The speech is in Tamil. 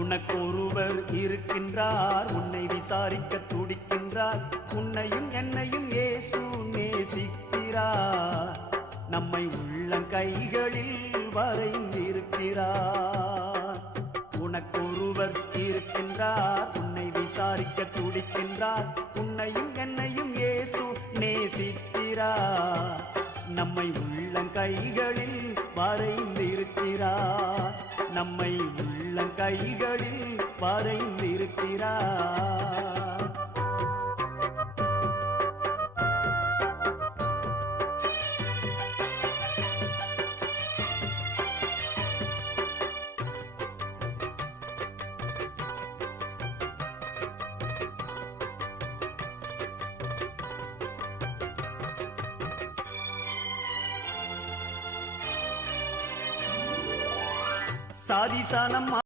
உனக்கொருவர் இருக்கின்றார், உன்னை விசாரிக்க துடிக்கின்றார். உன்னையும் என்னையும் இயேசு நேசிக்கிறார். நம்மை உள்ளங்கைகளில் வரைந்திருக்கிறார். உனக்கொருவர் இருக்கின்றார், உன்னை விசாரிக்க துடிக்கின்றார். உன்னையும் என்னையும் இயேசு நேசிக்கிறார். நம்மை உள்ளங்கைகளில் வரைந்திருக்கிறார். நம்மை உள்ளங்கைகளில் வரைந்திருக்கிறார். சாதிசனம்